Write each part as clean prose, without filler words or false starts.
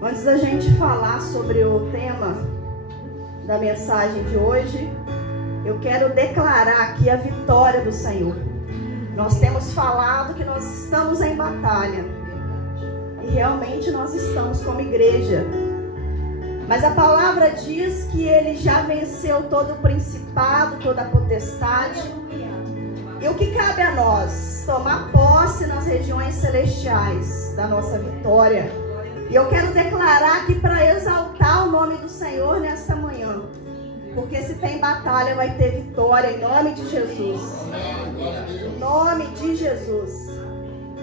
Antes da gente falar sobre o tema da mensagem de hoje, eu quero declarar aqui a vitória do Senhor. Nós temos falado que nós estamos em batalha, e realmente nós estamos como igreja. Mas a palavra diz que Ele já venceu todo o principado, toda a potestade. E o que cabe a nós? Tomar posse nas regiões celestiais da nossa vitória. E eu quero declarar aqui para exaltar o nome do Senhor nesta manhã. Porque se tem batalha, vai ter vitória, em nome de Jesus. Em nome de Jesus.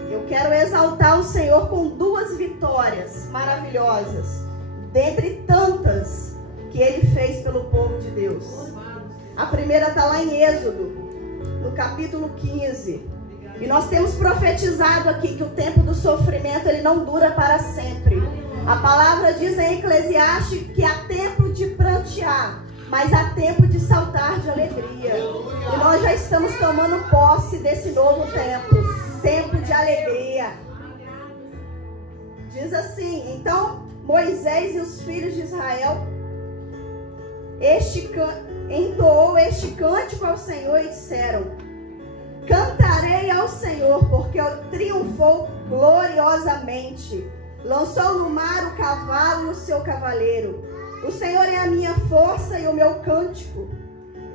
Eu quero exaltar o Senhor com duas vitórias maravilhosas, dentre tantas que Ele fez pelo povo de Deus. A primeira está lá em Êxodo, no capítulo 15. E nós temos profetizado aqui que o tempo do sofrimento ele não dura para sempre. A palavra diz em Eclesiastes que há tempo de prantear, mas há tempo de saltar de alegria. E nós já estamos tomando posse desse novo tempo, tempo de alegria. Diz assim: então Moisés e os filhos de Israel entoou este cântico ao Senhor e disseram: cantarei ao Senhor, porque triunfou gloriosamente. Lançou no mar o cavalo e o seu cavaleiro. O Senhor é a minha força e o meu cântico.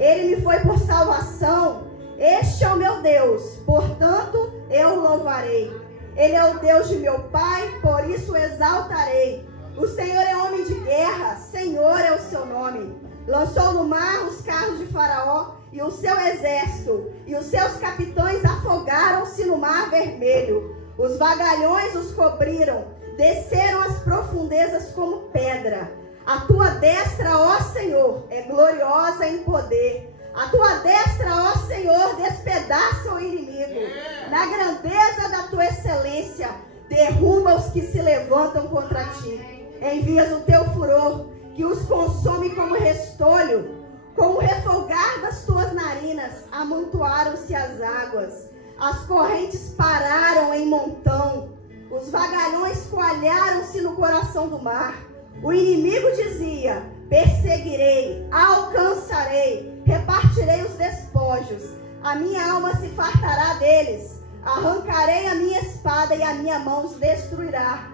Ele me foi por salvação. Este é o meu Deus, portanto eu o louvarei. Ele é o Deus de meu pai, por isso o exaltarei. O Senhor é homem de guerra, Senhor é o seu nome. Lançou no mar os carros de Faraó e o seu exército, e os seus capitães afogaram-se no mar vermelho. Os vagalhões os cobriram, desceram as profundezas como pedra. A tua destra, ó Senhor, é gloriosa em poder. A tua destra, ó Senhor, despedaça o inimigo. Na grandeza da tua excelência, derruba os que se levantam contra ti. Envias o teu furor, que os consome como restolho. Com o refolgar das tuas narinas, amontoaram-se as águas. As correntes pararam em montão. Os vagalhões coalharam-se no coração do mar. O inimigo dizia: perseguirei, alcançarei, repartirei os despojos. A minha alma se fartará deles. Arrancarei a minha espada e a minha mão os destruirá.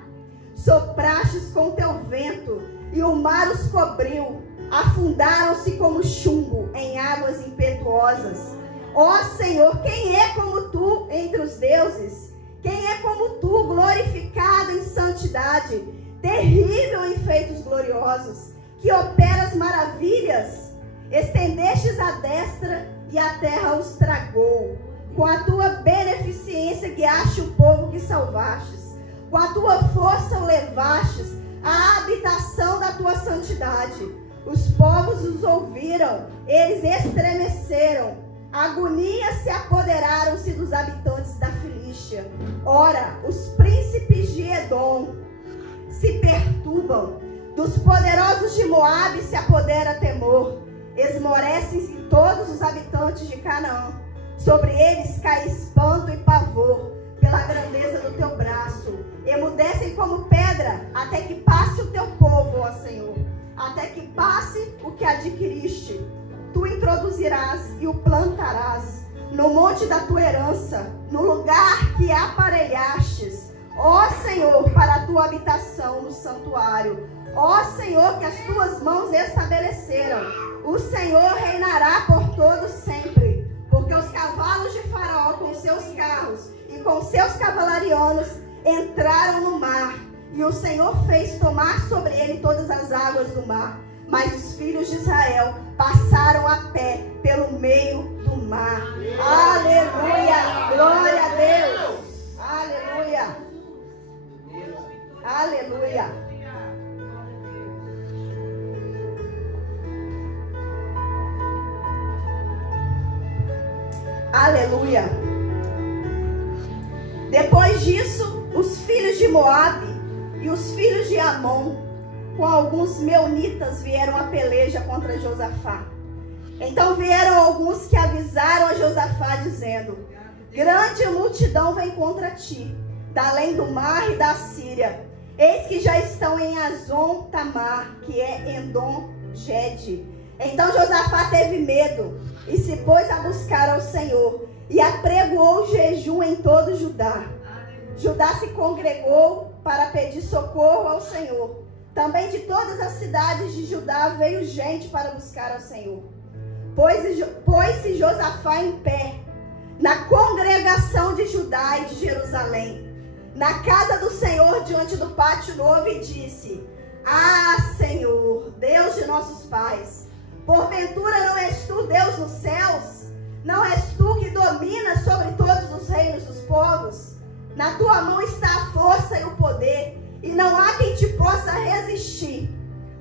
Soprastes com teu vento e o mar os cobriu. Afundaram-se como chumbo em águas impetuosas. Ó Senhor, quem é como tu entre os deuses? Quem é como tu, glorificado em santidade, terrível em feitos gloriosos, que operas maravilhas? Estendestes a destra e a terra os tragou. Com a tua beneficência guiaste o povo que salvastes. Com a tua força o levastes à habitação da tua santidade. Os povos os ouviram, eles estremeceram. Agonias se apoderaram-se dos habitantes da Filístia. Ora, os príncipes de Edom se perturbam. Dos poderosos de Moabe se apodera temor. Esmorecem-se todos os habitantes de Canaã. Sobre eles cai espanto e pavor pela grandeza do teu braço. Emudecem como pedra até que passe o teu povo, ó Senhor. Até que passe o que adquiriste. Tu introduzirás e o plantarás no monte da tua herança, no lugar que aparelhastes, ó Senhor, para a tua habitação no santuário. Ó Senhor, que as tuas mãos estabeleceram. O Senhor reinará por todos sempre, porque os cavalos de Faraó com seus carros e com seus cavalarianos entraram no mar, e o Senhor fez tomar sobre ele todas as águas do mar. Mas os filhos de Israel passaram a pé pelo meio do mar. Aleluia! Glória a Deus! Aleluia! Aleluia! Aleluia! Depois disso, os filhos de Moabe e os filhos de Amon, com alguns meunitas, vieram à peleja contra Josafá. Então vieram alguns que avisaram a Josafá, dizendo: grande multidão vem contra ti, da além do mar e da Síria. Eis que já estão em Azon Tamar, que é Endom Gede. Então Josafá teve medo e se pôs a buscar ao Senhor e apregoou jejum em todo Judá. Judá se congregou para pedir socorro ao Senhor. Também de todas as cidades de Judá veio gente para buscar ao Senhor. Pôs-se Josafá em pé na congregação de Judá e de Jerusalém, na casa do Senhor diante do pátio novo, e disse: Ah, Senhor, Deus de nossos pais, porventura não és tu Deus nos céus? Não és tu que dominas sobre todos os reinos dos povos? Na tua mão está a força e o poder, e não há quem te possa resistir.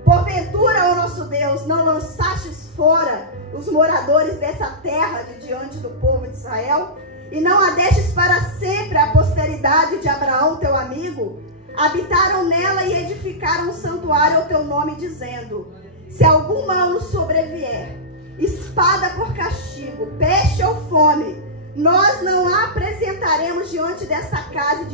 Porventura, ó nosso Deus, não lançastes fora os moradores dessa terra de diante do povo de Israel? E não a deixes para sempre a posteridade de Abraão, teu amigo? Habitaram nela e edificaram um santuário ao teu nome, dizendo: se algum mal nos sobrevier, espada por castigo, peste ou fome, nós não a apresentaremos diante desta casa,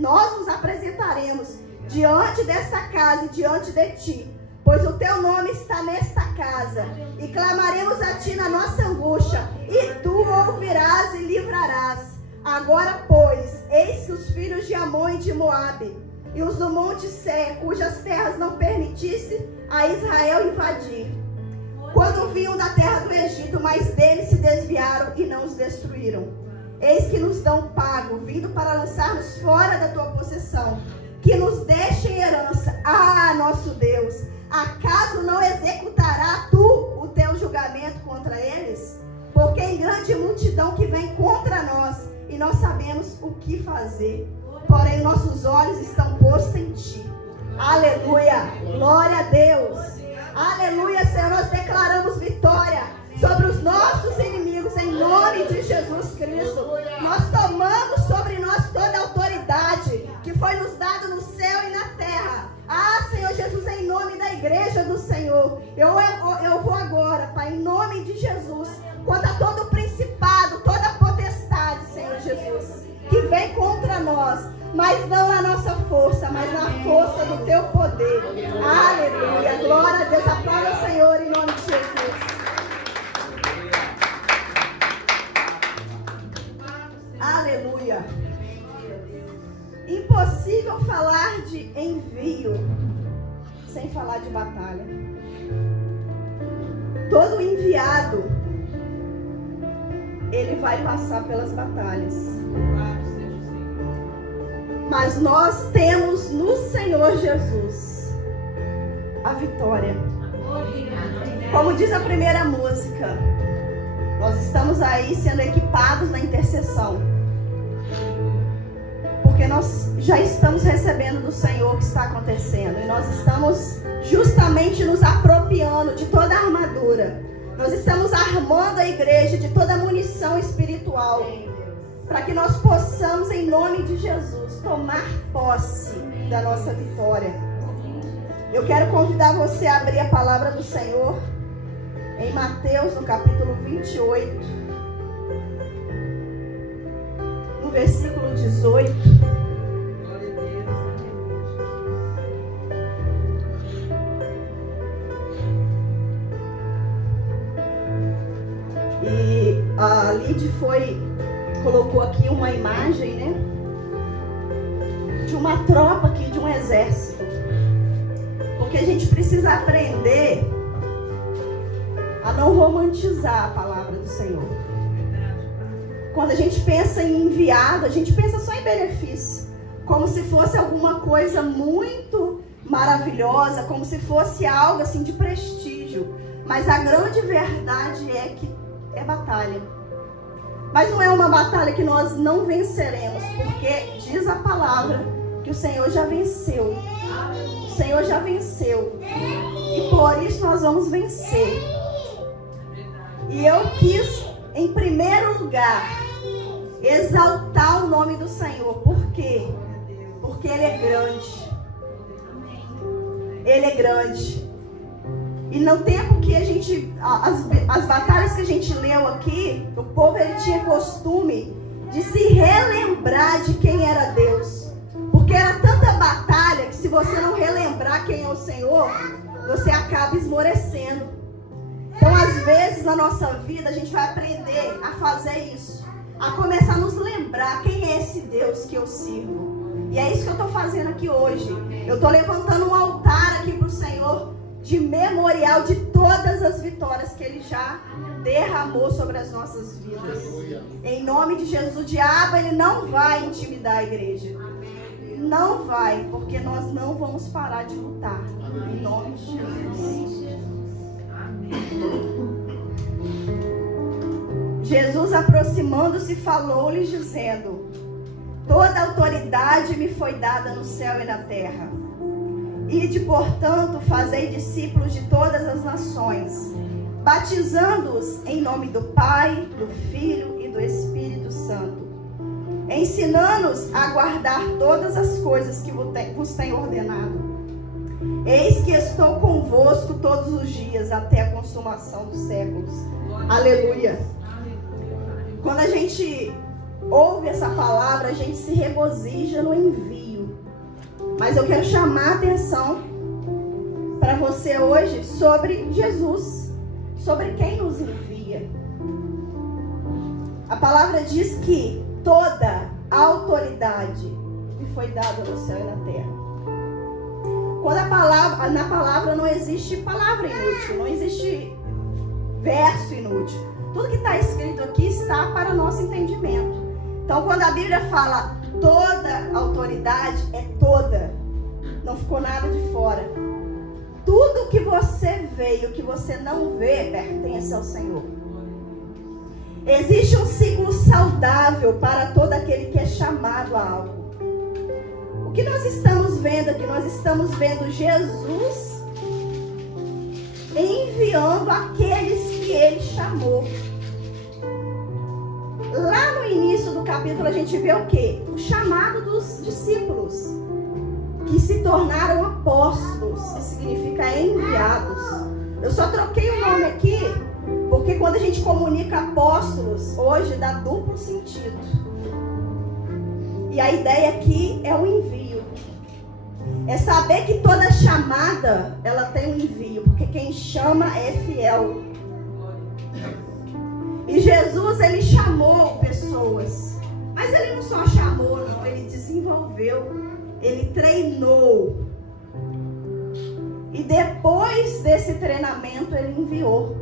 nós nos apresentaremos diante desta casa e diante de ti, pois o teu nome está nesta casa, e clamaremos a ti na nossa angústia, e tu ouvirás e livrarás. Agora, pois, eis que os filhos de Amon e de Moabe, e os do monte Seir, cujas terras não permitisse a Israel invadir, quando vinham da terra do Egito, mas deles se desviaram e não os destruíram. Eis que nos dão pago, vindo para lançar-nos fora da tua possessão, que nos deixe em herança. Ah, nosso Deus, acaso não executará tu o teu julgamento contra eles? Porque em grande multidão que vem contra nós, e nós sabemos o que fazer. Porém, nossos olhos estão postos em ti. Aleluia, glória a Deus. Aleluia, Senhor, nós declaramos vitória sobre os nossos inimigos em nome de Jesus Cristo. Nós tomamos sobre nós toda a autoridade que foi nos dada no céu e na terra. Ah, Senhor Jesus, em nome da igreja do Senhor, eu vou agora, Pai, em nome de Jesus, contra todo principado, toda potestade, Senhor Jesus, que vem contra nós, mas não na nossa força, mas na força do teu poder. Aleluia, glória a Deus. Aplauda o Senhor em nome de Jesus. Aleluia. Impossível falar de envio sem falar de batalha. Todo enviado, ele vai passar pelas batalhas. Mas nós temos no Senhor Jesus a vitória. Como diz a primeira música, nós estamos aí sendo equipados na intercessão, porque nós já estamos recebendo do Senhor o que está acontecendo, e nós estamos justamente nos apropriando de toda a armadura. Nós estamos armando a igreja de toda a munição espiritual, para que nós possamos, em nome de Jesus, tomar posse da nossa vitória. Eu quero convidar você a abrir a palavra do Senhor em Mateus, no capítulo 28, no versículo 18. E a Lid colocou aqui uma imagem, né, de uma tropa aqui, de um exército. Porque a gente precisa aprender a não romantizar a palavra do Senhor. Quando a gente pensa em enviado, a gente pensa só em benefício, como se fosse alguma coisa muito maravilhosa, como se fosse algo assim de prestígio. Mas a grande verdade é que é batalha. Mas não é uma batalha que nós não venceremos, porque diz a palavra que o Senhor já venceu. O Senhor já venceu. E por isso nós vamos vencer. E eu quis, em primeiro lugar, exaltar o nome do Senhor. Por quê? Porque Ele é grande. Ele é grande. E no tempo que a gente, as batalhas que a gente leu aqui, o povo ele tinha costume de se relembrar de quem era Deus. Porque era tanta batalha que Senhor, você acaba esmorecendo. Então, às vezes, na nossa vida, a gente vai aprender a fazer isso. A começar a nos lembrar quem é esse Deus que eu sirvo. E é isso que eu estou fazendo aqui hoje. Eu estou levantando um altar aqui para o Senhor de memorial de todas as vitórias que Ele já derramou sobre as nossas vidas. Em nome de Jesus, o diabo ele não vai intimidar a igreja. Não vai, porque nós não vamos parar de lutar. Em nome de Jesus. Jesus, aproximando-se, falou-lhes, dizendo: toda autoridade me foi dada no céu e na terra. Ide, portanto, fazei discípulos de todas as nações, batizando-os em nome do Pai, do Filho e do Espírito Santo, ensinando-os a guardar todas as coisas que vos tenho ordenado. Eis que estou convosco todos os dias, até a consumação dos séculos. Aleluia. Quando a gente ouve essa palavra, a gente se regozija no envio. Mas eu quero chamar a atenção para você hoje sobre Jesus, sobre quem nos envia. A palavra diz que toda a autoridade me foi dada no céu e na terra. Quando na palavra não existe palavra inútil, não existe verso inútil. Tudo que está escrito aqui está para nosso entendimento. Então, quando a Bíblia fala toda autoridade, é toda. Não ficou nada de fora. Tudo que você vê e o que você não vê pertence ao Senhor. Existe um ciclo saudável para todo aquele que é chamado a algo. O que nós estamos vendo aqui? Nós estamos vendo Jesus enviando aqueles que Ele chamou. Lá no início do capítulo a gente vê o quê? O chamado dos discípulos, que se tornaram apóstolos, que significa enviados. Eu só troquei o nome aqui, porque quando a gente comunica apóstolos, hoje dá duplo sentido. E a ideia aqui é o envio. É saber que toda chamada, ela tem um envio, porque quem chama é fiel. E Jesus, Ele chamou pessoas. Mas Ele não só chamou, não. Ele desenvolveu. Ele treinou. E depois desse treinamento, Ele enviou.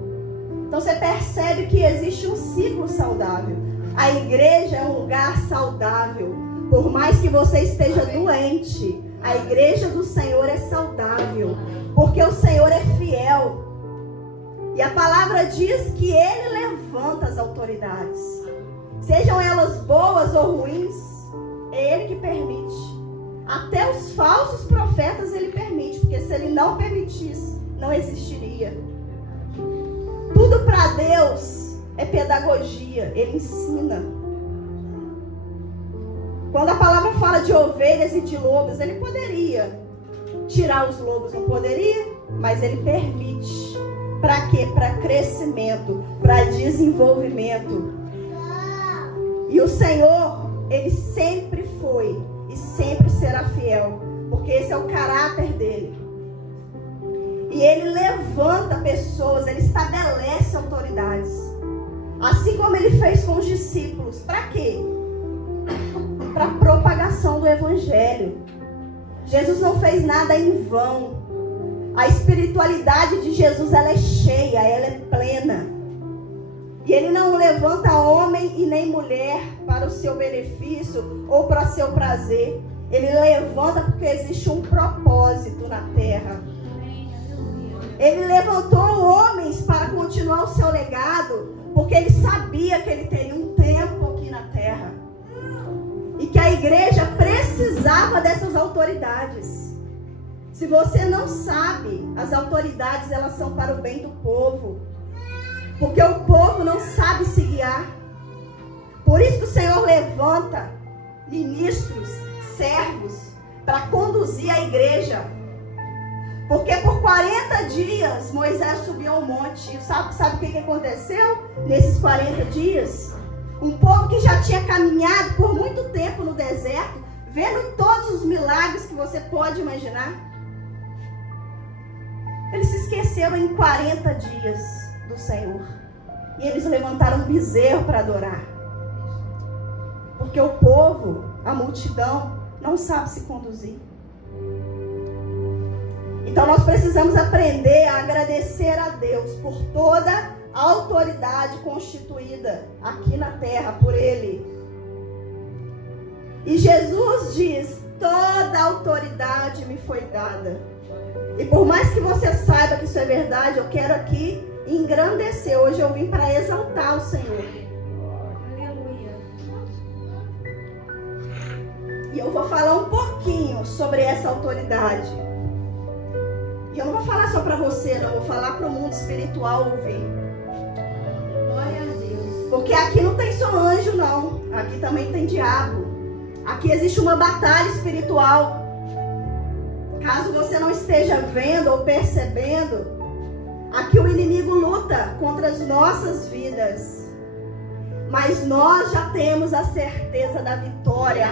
Então você percebe que existe um ciclo saudável. A igreja é um lugar saudável. Por mais que você esteja doente, a igreja do Senhor é saudável. Porque o Senhor é fiel. E a palavra diz que Ele levanta as autoridades. Sejam elas boas ou ruins, é Ele que permite. Até os falsos profetas Ele permite. Porque se Ele não permitisse, não existiria. Tudo para Deus é pedagogia. Ele ensina. Quando a palavra fala de ovelhas e de lobos, Ele poderia tirar os lobos, não poderia? Mas Ele permite. Para quê? Para crescimento, para desenvolvimento. E o Senhor, Ele sempre foi e sempre será fiel, porque esse é o caráter dele. E Ele levanta pessoas, Ele estabelece autoridades. Assim como Ele fez com os discípulos. Para quê? Para a propagação do Evangelho. Jesus não fez nada em vão. A espiritualidade de Jesus, ela é cheia, ela é plena. E Ele não levanta homem e nem mulher para o seu benefício ou para o seu prazer. Ele levanta porque existe um propósito na terra. Ele levantou homens para continuar o seu legado, porque Ele sabia que Ele teria um tempo aqui na terra. E que a igreja precisava dessas autoridades. Se você não sabe, as autoridades elas são para o bem do povo. Porque o povo não sabe se guiar. Por isso que o Senhor levanta ministros, servos, para conduzir a igreja. Porque por 40 dias Moisés subiu ao monte. E sabe o que aconteceu nesses 40 dias? Um povo que já tinha caminhado por muito tempo no deserto, vendo todos os milagres que você pode imaginar. Eles se esqueceram em 40 dias do Senhor. E eles levantaram um bezerro para adorar. Porque o povo, a multidão, não sabe se conduzir. Então nós precisamos aprender a agradecer a Deus por toda a autoridade constituída aqui na terra por Ele. E Jesus diz: toda a autoridade me foi dada. E por mais que você saiba que isso é verdade, eu quero aqui engrandecer. Hoje eu vim para exaltar o Senhor. Aleluia. E eu vou falar um pouquinho sobre essa autoridade. E eu não vou falar só para você, não. Eu vou falar para o mundo espiritual ouvir. Glória a Deus. Porque aqui não tem só anjo, não. Aqui também tem diabo. Aqui existe uma batalha espiritual. Caso você não esteja vendo ou percebendo, aqui o inimigo luta contra as nossas vidas. Mas nós já temos a certeza da vitória.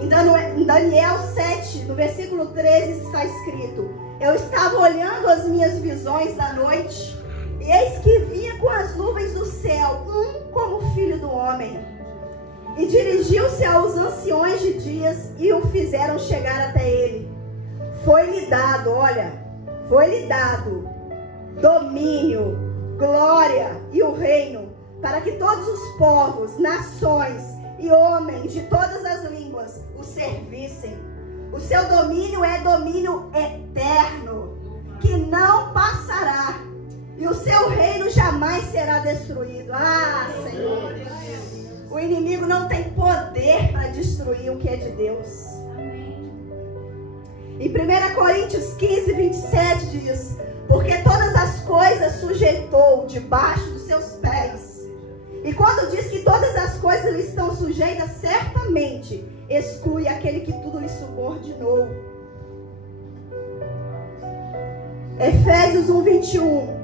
Em Daniel 7, no versículo 13, está escrito: eu estava olhando as minhas visões da noite, e eis que vinha com as nuvens do céu, como filho do homem. E dirigiu-se aos anciões de dias e o fizeram chegar até ele. Foi-lhe dado, olha, foi-lhe dado domínio, glória e o reino, para que todos os povos, nações e homens de todas as línguas o servissem. O seu domínio é domínio eterno, que não passará, e o seu reino jamais será destruído. Ah, Senhor, o inimigo não tem poder para destruir o que é de Deus. Em 1 Coríntios 15, 27 diz: porque todas as coisas sujeitou debaixo dos seus pés. E quando diz que todas as coisas lhe estão sujeitas, certamente exclui aquele que tudo lhe subordinou. Efésios 1, 21.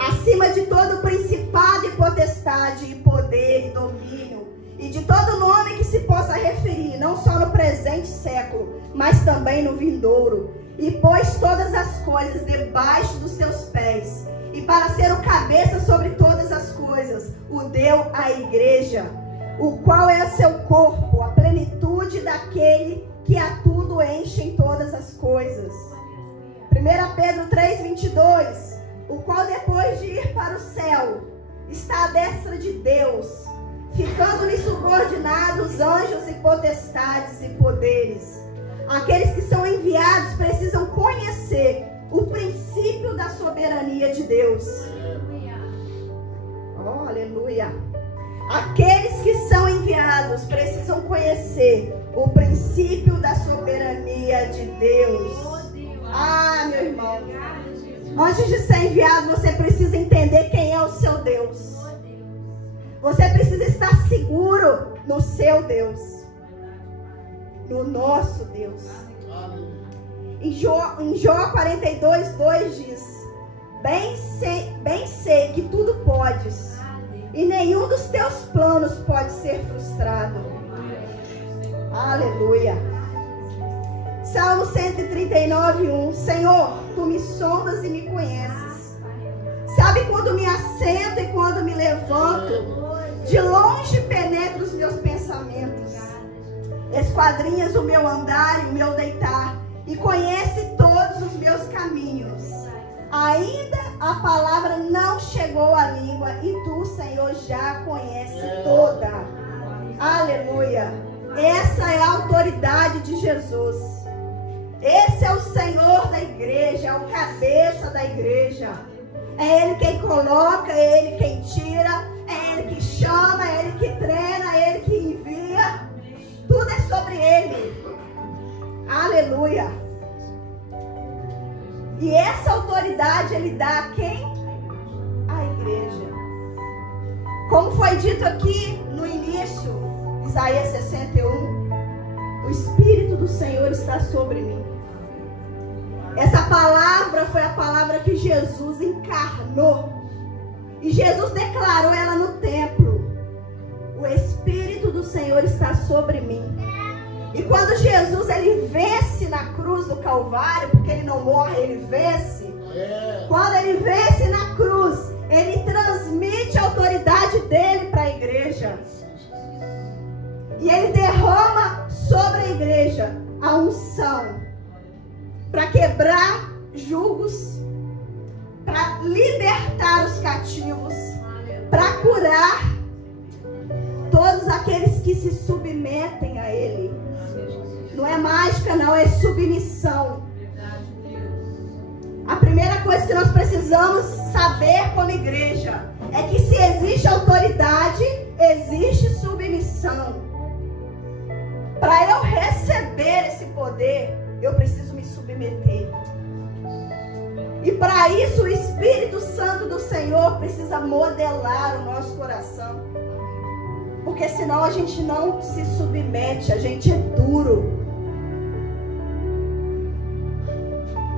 Acima de todo principado e potestade e poder e domínio, e de todo nome que se possa referir, não só no presente século, mas também no vindouro. E pôs todas as coisas debaixo dos seus pés, e para ser o cabeça sobre todas as coisas, o deu à igreja, o qual é o seu corpo, a plenitude daquele que a tudo enche em todas as coisas. 1 Pedro 3, 22. O qual depois de ir para o céu, está à destra de Deus, ficando-lhe subordinados anjos e potestades e poderes. Aqueles que são enviados precisam conhecer o princípio da soberania de Deus. Oh, aleluia. Aqueles que são enviados precisam conhecer o princípio da soberania de Deus. Ah, meu irmão, antes de ser enviado, você precisa entender quem é o seu Deus. Você precisa estar seguro no seu Deus, no nosso Deus. Em Jó 42, 2 diz: bem sei que tudo podes, e nenhum dos teus planos pode ser frustrado. Aleluia. Salmo 139, 1. Senhor, tu me sondas e me conheces. Sabe quando me assento e quando me levanto. De longe penetra os meus pensamentos. Esquadrinhas o meu andar e o meu deitar, e conhece todos os meus caminhos. Ainda a palavra não chegou à língua, e tu, Senhor, já a conhece toda. Aleluia. Essa é a autoridade de Jesus. Esse é o Senhor da igreja, é o cabeça da igreja. É Ele quem coloca, é Ele quem tira, é Ele que chama, é Ele que treina, é Ele que envia. Tudo é sobre Ele. Aleluia. E essa autoridade Ele dá a quem? A igreja. Como foi dito aqui no início, Isaías 61, o Espírito do Senhor está sobre mim. Essa palavra foi a palavra que Jesus encarnou. E Jesus declarou ela no templo. O Espírito do Senhor está sobre mim. E quando Jesus ele vence na cruz do Calvário, porque ele não morre, ele vence. Quando ele vence na cruz, ele transmite a autoridade dele para a igreja. E ele derrama sobre a igreja a unção para quebrar julgos, para libertar os cativos, para curar todos aqueles que se submetem a ele. Não é mágica, não, é submissão. A primeira coisa que nós precisamos saber como igreja é que se existe autoridade, existe submissão. Para eu receber esse poder, eu preciso me submeter. E para isso o Espírito Santo do Senhor precisa modelar o nosso coração. Porque senão a gente não se submete, a gente é duro.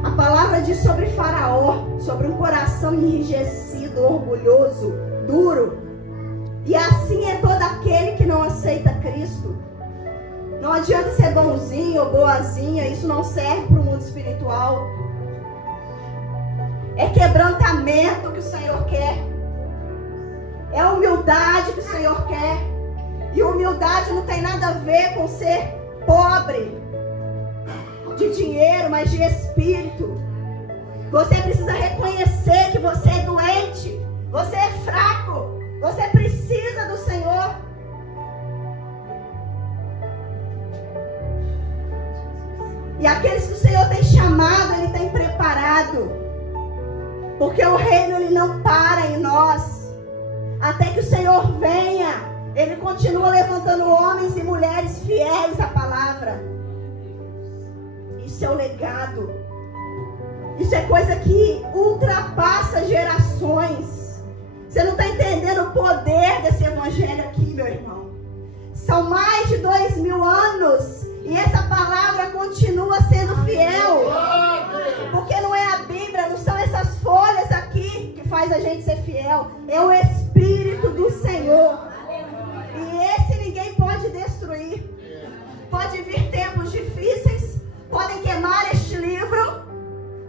A palavra diz sobre Faraó, sobre um coração enrijecido, orgulhoso, duro. E assim é todo aquele que não aceita Cristo. Não adianta ser bonzinho ou boazinha, isso não serve para o mundo espiritual. É quebrantamento que o Senhor quer. É humildade que o Senhor quer. E humildade não tem nada a ver com ser pobre de dinheiro, mas de espírito. Você precisa reconhecer que você é doente, você é fraco, você precisa do Senhor. E aqueles que o Senhor tem chamado, Ele tem preparado. Porque o reino Ele não para em nós. Até que o Senhor venha, Ele continua levantando homens e mulheres fiéis à palavra. Isso é o legado. Isso é coisa que ultrapassa gerações. Você não está entendendo o poder desse evangelho aqui, meu irmão. São mais de 2000 anos e essa palavra continua sendo fiel. Porque não é a Bíblia, não são essas folhas aqui que faz a gente ser fiel. É o Espírito do Senhor. E esse ninguém pode destruir. Pode vir tempos difíceis, podem queimar este livro,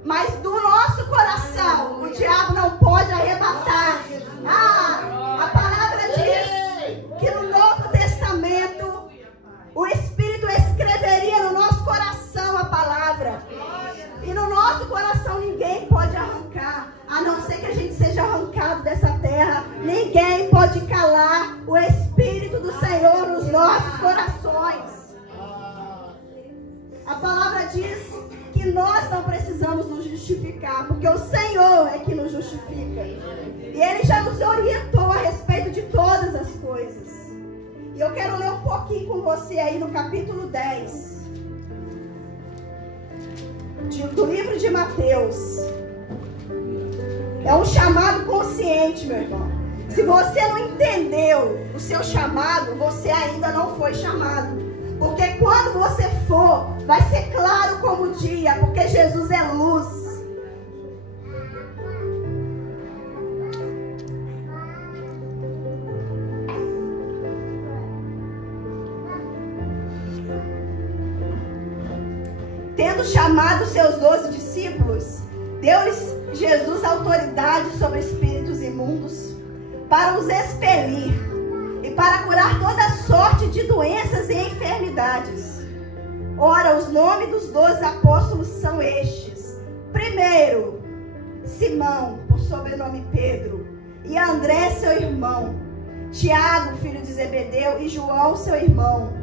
mas do nosso coração o diabo não pode arrebatar. A palavra diz que no Novo Testamento o Espírito escreveria no nosso coração a palavra. E no nosso coração ninguém pode arrancar, a não ser que a gente seja arrancado dessa terra. Ninguém pode calar o Espírito do Senhor nos nossos corações. A palavra diz que nós não precisamos nos justificar, porque o Senhor é que nos justifica. E Ele já nos orientou a respeito de todas as coisas. E eu quero ler um pouquinho com você aí no capítulo 10 do livro de Mateus. É um chamado consciente, meu irmão. Se você não entendeu o seu chamado, você ainda não foi chamado. Porque quando você for, vai ser claro como o dia, porque Jesus é luz. Tendo chamado seus 12 discípulos, deu-lhes Jesus autoridade sobre espíritos imundos, para os expelir e para curar toda sorte de doenças e enfermidades. Ora, os nomes dos 12 apóstolos são estes: primeiro, Simão, por sobrenome Pedro, e André, seu irmão, Tiago, filho de Zebedeu, e João, seu irmão,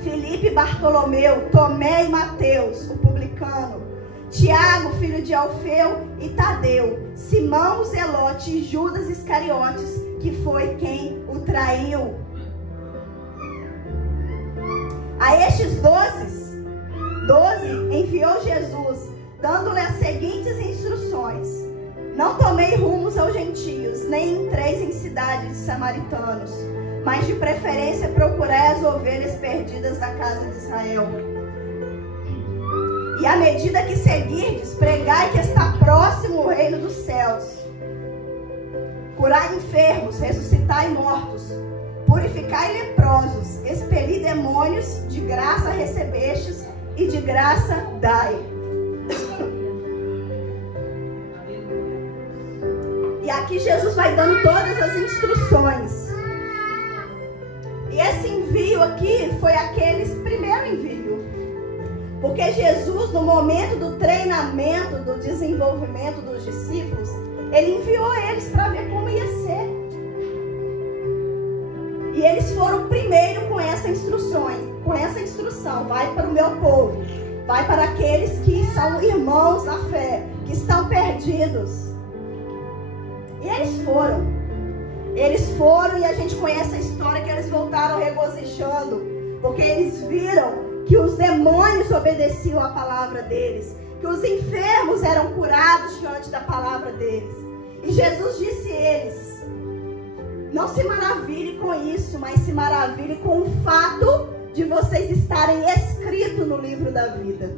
Filipe, Bartolomeu, Tomé e Mateus, o publicano, Tiago, filho de Alfeu, e Tadeu, Simão, o Zelote, e Judas Iscariotes, que foi quem o traiu. A estes 12 enviou Jesus, dando-lhe as seguintes instruções: não tomei rumos aos gentios, nem entreis em cidades de samaritanos, mas de preferência procurai as ovelhas perdidas da casa de Israel. E à medida que seguirdes, pregai que está próximo o reino dos céus. Curai enfermos, ressuscitai mortos, purificai leprosos, expeli demônios, de graça recebestes e de graça dai. E aqui Jesus vai dando todas as instruções. E esse envio aqui foi aquele primeiro envio. Porque Jesus, no momento do treinamento, do desenvolvimento dos discípulos, ele enviou eles para ver como ia ser. E eles foram primeiro com essa instrução, vai para o meu povo, vai para aqueles que são irmãos na fé, que estão perdidos. E eles foram e a gente conhece a história que eles voltaram regozijando, porque eles viram que os demônios obedeciam à palavra deles, que os enfermos eram curados diante da palavra deles. E Jesus disse a eles: não se maravilhe com isso, mas se maravilhe com o fato de vocês estarem escritos no livro da vida.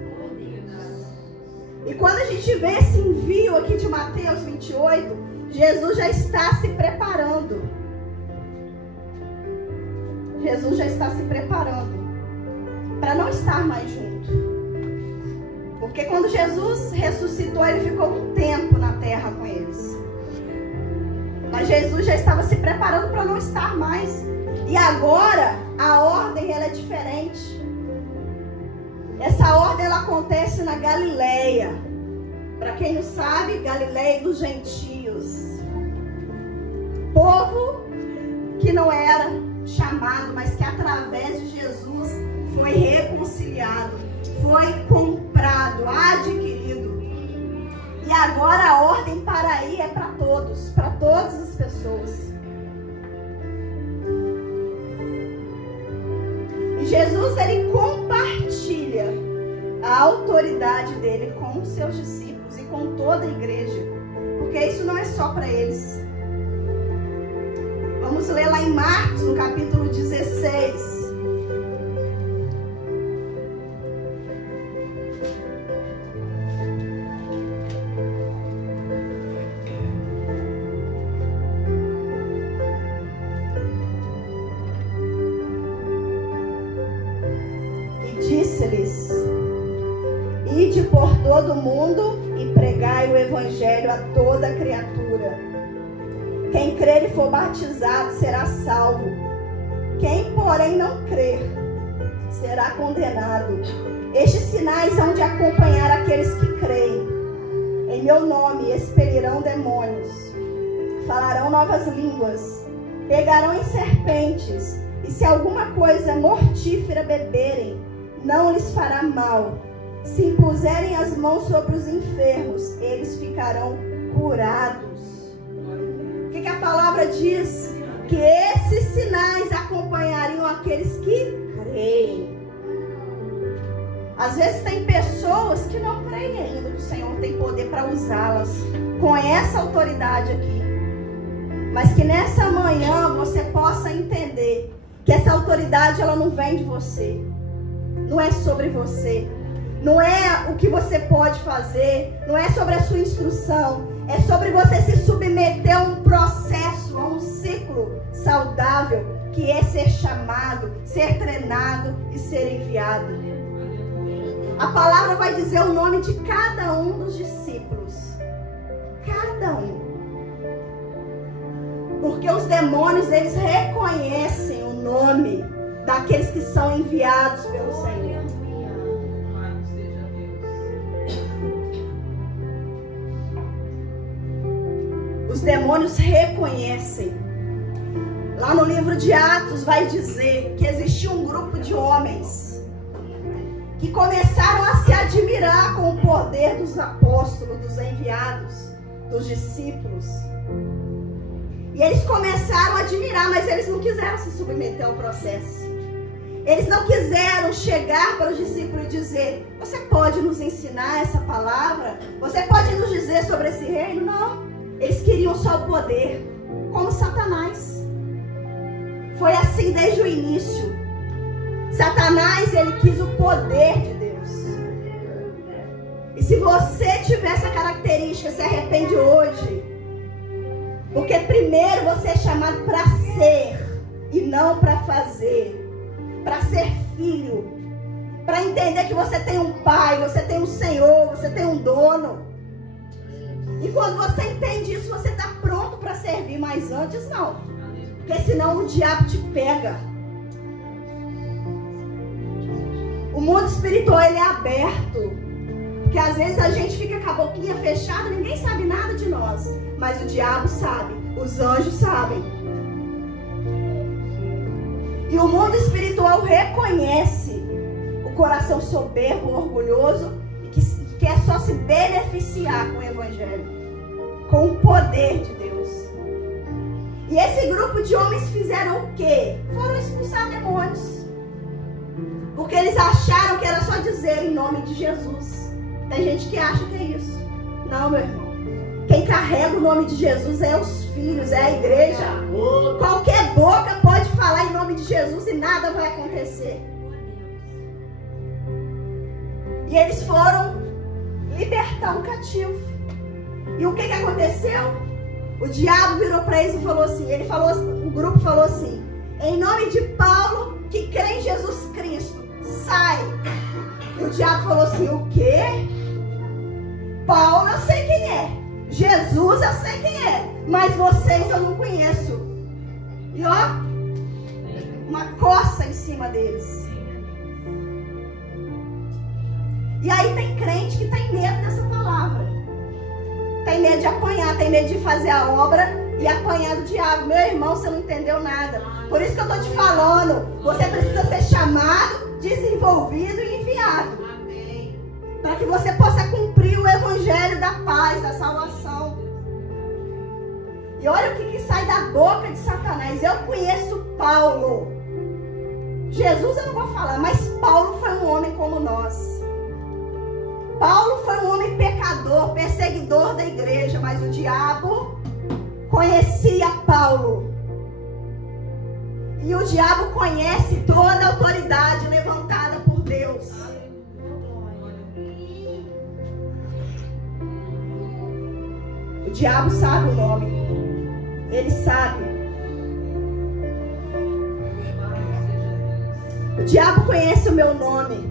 E quando a gente vê esse envio aqui de Mateus 28, Jesus já está se preparando. Jesus já está se preparando para não estar mais junto. Porque quando Jesus ressuscitou, ele ficou um tempo na terra com eles. Mas Jesus já estava se preparando para não estar mais. E agora a ordem ela é diferente. Essa ordem ela acontece na Galileia. Para quem não sabe, Galileia dos gentios. Povo que não era chamado, mas que através de Jesus foi reconciliado, foi comprado, adquirido. E agora a ordem para ir é para todos, para todas as pessoas. E Jesus, ele compartilha a autoridade dele com os seus discípulos e com toda a igreja. Porque isso não é só para eles. Vamos ler lá em Marcos, no capítulo 16. Disse-lhes: ide por todo o mundo e pregai o evangelho a toda criatura. Quem crer e for batizado será salvo. Quem, porém, não crer será condenado. Estes sinais hão de acompanhar aqueles que creem. Em meu nome expelirão demônios, falarão novas línguas, pegarão em serpentes, e se alguma coisa mortífera beberem, não lhes fará mal. Se impuserem as mãos sobre os enfermos, eles ficarão curados. O que a palavra diz? Que esses sinais acompanhariam aqueles que creem. Às vezes tem pessoas que não creem ainda que o Senhor tem poder para usá-las com essa autoridade aqui. Mas que nessa manhã você possa entender que essa autoridade ela não vem de você. Não é sobre você. Não é o que você pode fazer. Não é sobre a sua instrução. É sobre você se submeter a um processo, a um ciclo saudável, que é ser chamado, ser treinado e ser enviado. A palavra vai dizer o nome de cada um dos discípulos. Cada um. Porque os demônios, eles reconhecem o nome daqueles que são enviados pelo Senhor. Os demônios reconhecem. Lá no livro de Atos vai dizer que existia um grupo de homens que começaram a se admirar com o poder dos apóstolos, dos enviados, dos discípulos. E eles começaram a admirar, mas eles não quiseram se submeter ao processo. Eles não quiseram chegar para os discípulos e dizer: você pode nos ensinar essa palavra? Você pode nos dizer sobre esse reino? Não. Eles queriam só o poder, como Satanás. Foi assim desde o início. Satanás, ele quis o poder de Deus. E se você tiver essa característica, se arrepende hoje. Porque primeiro você é chamado para ser. e não para fazer, para ser filho, para entender que você tem um pai, você tem um Senhor, você tem um dono. E quando você entende isso, você está pronto para servir, mas antes não, porque senão o diabo te pega. O mundo espiritual, ele é aberto, porque às vezes a gente fica com a boquinha fechada, ninguém sabe nada de nós, mas o diabo sabe, os anjos sabem. E o mundo espiritual reconhece o coração soberbo, orgulhoso, e que quer só se beneficiar com o evangelho, com o poder de Deus. E esse grupo de homens fizeram o quê? Foram expulsar demônios, porque eles acharam que era só dizer em nome de Jesus. Tem gente que acha que é isso. Não, meu irmão. Quem carrega o nome de Jesus é os filhos, é a igreja. Qualquer boca pode falar em nome de Jesus e nada vai acontecer. E eles foram libertar o cativo. E o que aconteceu? O diabo virou para eles e falou assim, o grupo falou assim: em nome de Paulo, que crê em Jesus Cristo, sai. E o diabo falou assim: o quê? Paulo eu sei quem é, Jesus eu sei quem é, mas vocês eu não conheço. E ó, uma coça em cima deles. E aí tem crente que tem medo dessa palavra, tem medo de apanhar, tem medo de fazer a obra e apanhar do diabo. Meu irmão, você não entendeu nada. Por isso que eu estou te falando, você precisa ser chamado, desenvolvido e enviado, para que você possa cumprir o evangelho da paz, da salvação. E olha o que sai da boca de Satanás. Eu conheço Paulo. Jesus eu não vou falar, mas Paulo foi um homem como nós. Paulo foi um homem pecador, perseguidor da igreja, mas o diabo conhecia Paulo. E o diabo conhece toda a autoridade levantada por Deus. O diabo sabe o nome. Ele sabe. O diabo conhece o meu nome.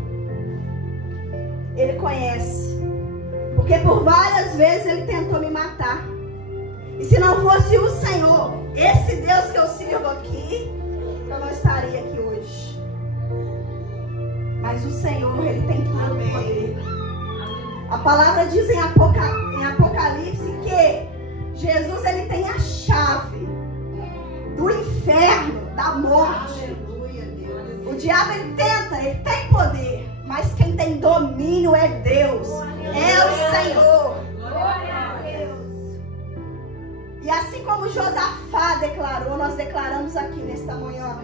Ele conhece. Porque por várias vezes ele tentou me matar. E se não fosse o Senhor, esse Deus que eu sirvo aqui, eu não estaria aqui hoje. Mas o Senhor, ele tem todo o poder. A palavra diz em Apocalipse que Jesus, ele tem a chave do inferno, da morte. O diabo, ele tenta, ele tem poder, mas quem tem domínio é Deus, é o Senhor. E assim como Josafá declarou, nós declaramos aqui nesta manhã.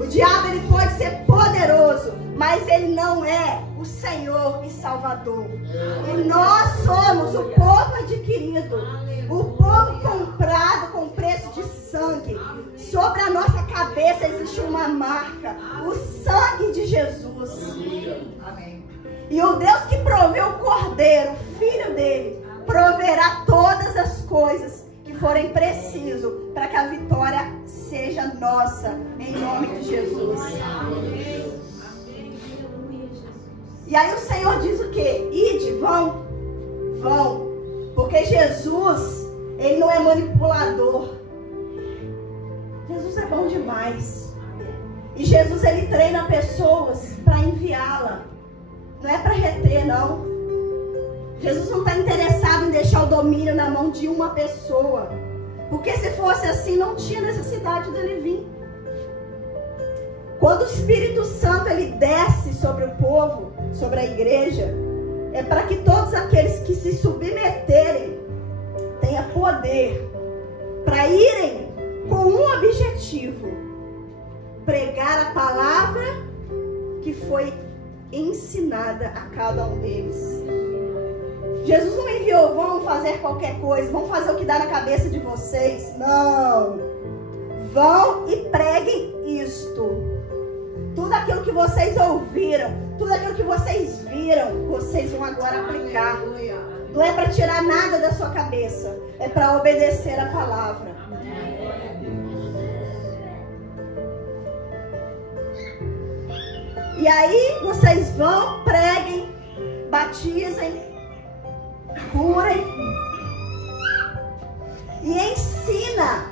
O diabo, ele pode ser poderoso, mas ele não é o Senhor e Salvador. E nós somos o povo adquirido, o povo comprado com preço de sangue. Sobre a nossa cabeça existe uma marca, o sangue de Jesus. Amém. E o Deus que proveu o Cordeiro, o Filho dele, proverá todas as coisas que forem preciso para que a vitória seja nossa, em nome de Jesus. E aí o Senhor diz o quê? Ide, vão, porque Jesus, ele não é manipulador. Jesus é bom demais. E Jesus, ele treina pessoas para enviá-la, não é para reter, não. Jesus não está interessado em deixar o domínio na mão de uma pessoa, porque se fosse assim, não tinha necessidade dele vir. Quando o Espírito Santo, ele desce sobre o povo, sobre a igreja, é para que todos aqueles que se submeterem tenham poder para irem com um objetivo: pregar a palavra que foi ensinada a cada um deles. Jesus não enviou, vão fazer qualquer coisa, vão fazer o que dá na cabeça de vocês. Não. Vão e preguem isto. Tudo aquilo que vocês ouviram, tudo aquilo que vocês viram, vocês vão agora aplicar. Não é para tirar nada da sua cabeça, é para obedecer a palavra. E aí vocês vão, preguem, batizem, curem e ensina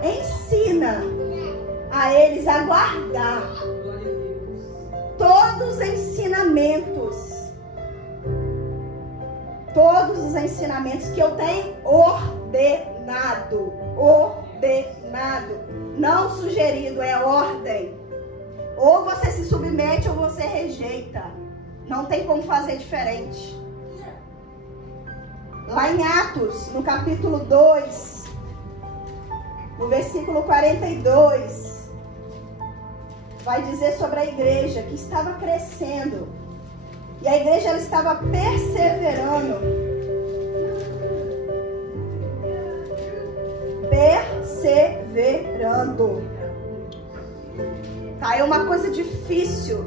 a eles a guardar todos os ensinamentos que eu tenho ordenado. Não sugerido, é ordem. Ou você se submete ou você rejeita. Não tem como fazer diferente. Lá em Atos, no capítulo 2, no versículo 42, vai dizer sobre a igreja que estava crescendo. E a igreja ela estava perseverando. Tá, é uma coisa difícil.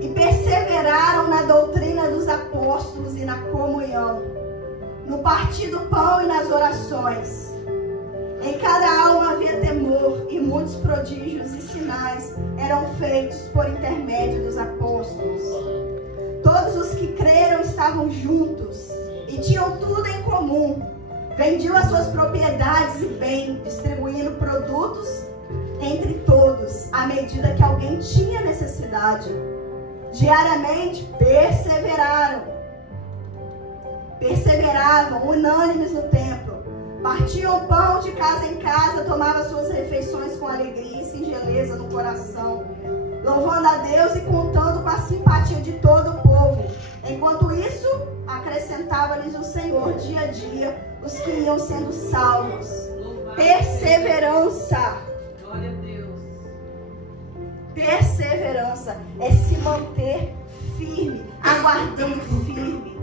E perseveraram na doutrina dos apóstolos e na comunhão, no partir do pão e nas orações. Em cada alma havia temor, e muitos prodígios e sinais eram feitos por intermédio dos apóstolos. Todos os que creram estavam juntos e tinham tudo em comum. Vendiam as suas propriedades e bens, distribuindo produtos entre todos, à medida que alguém tinha necessidade. Diariamente perseveravam unânimes no templo. Partiam pão de casa em casa, tomavam suas refeições com alegria e singeleza no coração, louvando a Deus e contando com a simpatia de todo o povo. Enquanto isso, acrescentava-lhes o Senhor dia a dia os que iam sendo salvos. Perseverança. Glória a Deus. Perseverança é se manter firme, aguardando firme.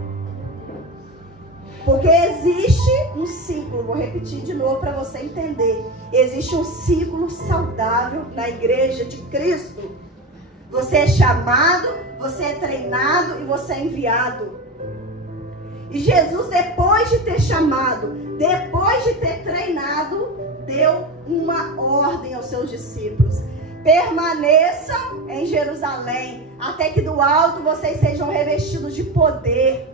Porque existe um ciclo, vou repetir de novo para você entender. Existe um ciclo saudável na igreja de Cristo. Você é chamado, você é treinado e você é enviado. E Jesus, depois de ter chamado, depois de ter treinado, deu uma ordem aos seus discípulos: permaneçam em Jerusalém, até que do alto vocês sejam revestidos de poder.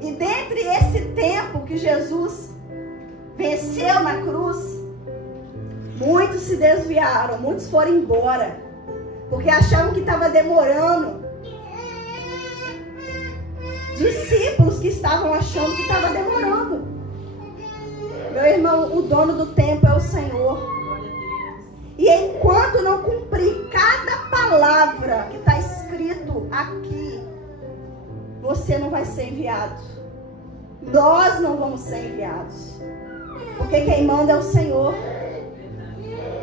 E dentre esse tempo que Jesus venceu na cruz, muitos se desviaram, muitos foram embora, porque achavam que estava demorando. Discípulos que estavam achando que estava demorando. Meu irmão, o dono do tempo é o Senhor. E enquanto não cumprir cada palavra que está escrito aqui, você não vai ser enviado. Nós não vamos ser enviados. Porque quem manda é o Senhor.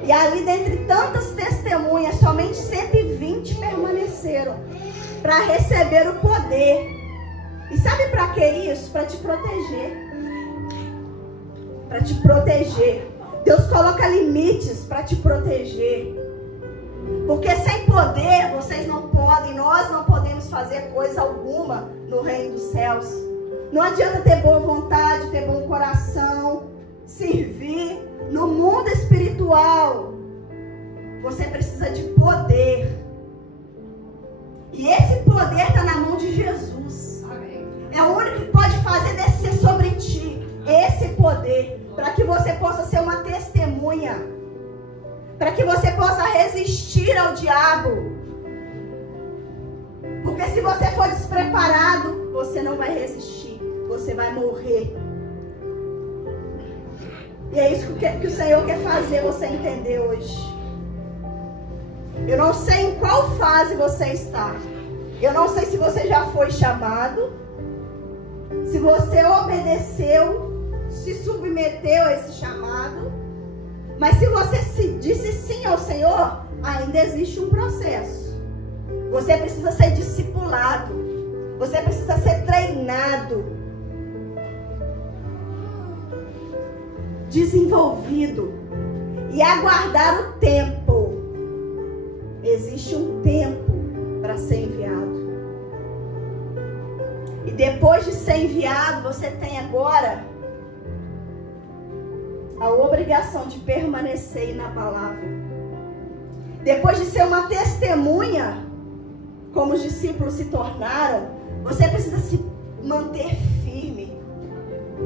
E ali, dentre tantas testemunhas, somente 120 permaneceram para receber o poder. E sabe para que isso? Para te proteger. Para te proteger. Deus coloca limites para te proteger. Porque sem poder, vocês não podem, nós não podemos fazer coisa alguma no reino dos céus. Não adianta ter boa vontade, ter bom coração, servir. No mundo espiritual, você precisa de poder. E esse poder está na mão de Jesus. É o único que pode fazer descer sobre ti esse poder, para que você possa ser uma testemunha, para que você possa resistir ao diabo. Porque se você for despreparado, você não vai resistir, você vai morrer. E é isso que o Senhor quer fazer você entender hoje. Eu não sei em qual fase você está. Eu não sei se você já foi chamado, se você obedeceu, se submeteu a esse chamado. Mas se você disse sim ao Senhor, ainda existe um processo. Você precisa ser discipulado. Você precisa ser treinado, desenvolvido e aguardar o tempo. Existe um tempo para ser enviado. E depois de ser enviado, você tem agora a obrigação de permanecer inabalável. Depois de ser uma testemunha, como os discípulos se tornaram, você precisa se manter firme,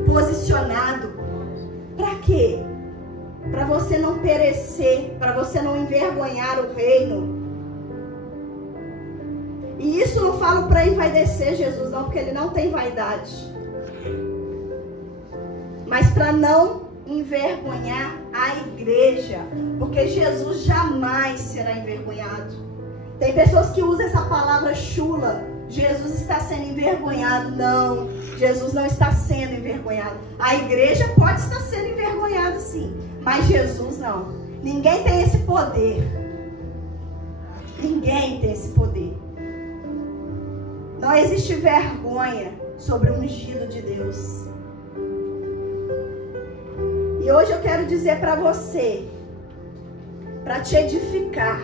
posicionado. Para quê? Para você não perecer, para você não envergonhar o reino. E isso não falo para envaidecer Jesus, não, porque ele não tem vaidade. Mas para não envergonhar a igreja, porque Jesus jamais será envergonhado. Tem pessoas que usam essa palavra chula. Jesus está sendo envergonhado. Não, Jesus não está sendo envergonhado. A igreja pode estar sendo envergonhada, sim, mas Jesus não. Ninguém tem esse poder. Ninguém tem esse poder. Não existe vergonha sobre o ungido de Deus. E hoje eu quero dizer para você, para te edificar,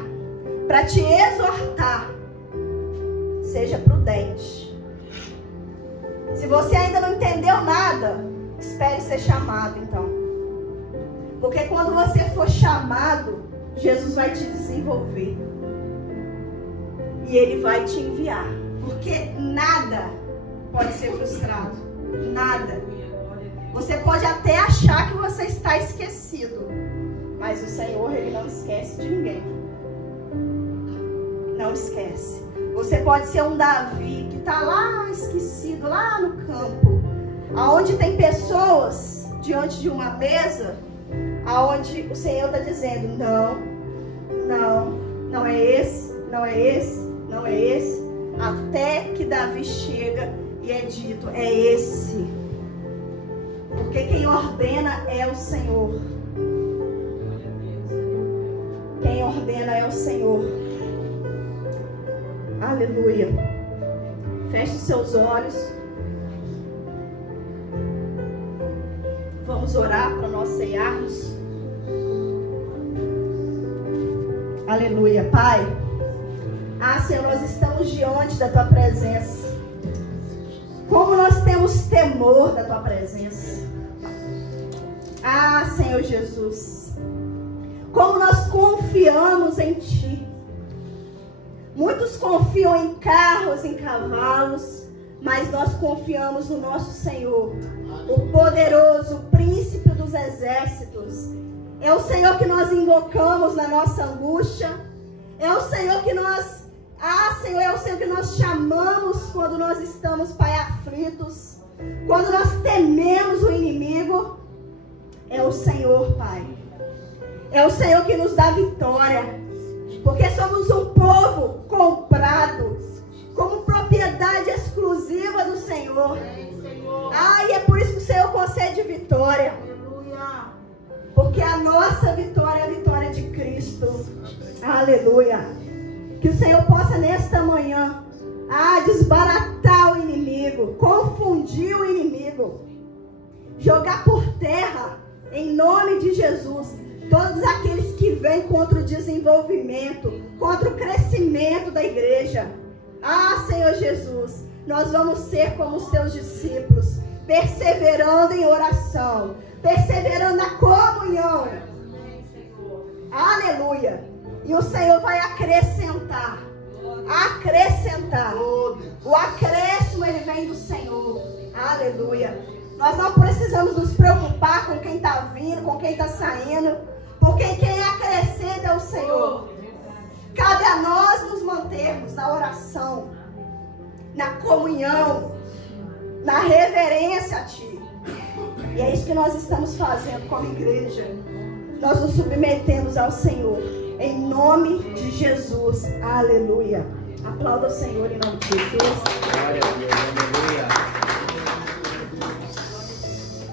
para te exortar, seja prudente. Se você ainda não entendeu nada, espere ser chamado então. Porque quando você for chamado, Jesus vai te desenvolver. E Ele vai te enviar. Porque nada pode ser frustrado. Nada. Você pode até achar que você está esquecido. Mas o Senhor, Ele não esquece de ninguém. Não esquece. Você pode ser um Davi que está lá esquecido, lá no campo. Aonde tem pessoas diante de uma mesa, aonde o Senhor está dizendo, não é esse, não é esse, não é esse. Até que Davi chega e é dito, é esse. Porque quem ordena é o Senhor. Quem ordena é o Senhor. Aleluia. Feche os seus olhos. Vamos orar para nós ceiarmos. Aleluia. Pai. Senhor, nós estamos diante da Tua presença. Como nós temos temor da Tua presença. Senhor Jesus. Como nós confiamos em Ti. Muitos confiam em carros, em cavalos, mas nós confiamos no nosso Senhor, o poderoso, o príncipe dos exércitos. É o Senhor que nós invocamos na nossa angústia. É o Senhor que nós, Senhor, é o Senhor que nós chamamos quando nós estamos, Pai, aflitos. Quando nós tememos o inimigo, é o Senhor, Pai. É o Senhor que nos dá vitória. Porque somos um povo comprado, como propriedade exclusiva do Senhor. E é por isso que o Senhor concede vitória. Porque a nossa vitória é a vitória de Cristo. Aleluia. Que o Senhor possa nesta manhã desbaratar o inimigo, confundir o inimigo, jogar por terra, em nome de Jesus, todos aqueles que vêm contra o desenvolvimento, contra o crescimento da igreja. Senhor Jesus, nós vamos ser como os teus discípulos, perseverando em oração, perseverando na comunhão. Aleluia. E o Senhor vai acrescentar. O acréscimo, ele vem do Senhor. Aleluia. Nós não precisamos nos preocupar com quem está vindo, com quem está saindo, porque quem acrescenta é o Senhor. Cabe a nós nos mantermos na oração, na comunhão, na reverência a Ti. E é isso que nós estamos fazendo como igreja. Nós nos submetemos ao Senhor, em nome de Jesus. Aleluia. Aplauda o Senhor em nome de Jesus. Glória a Deus, aleluia.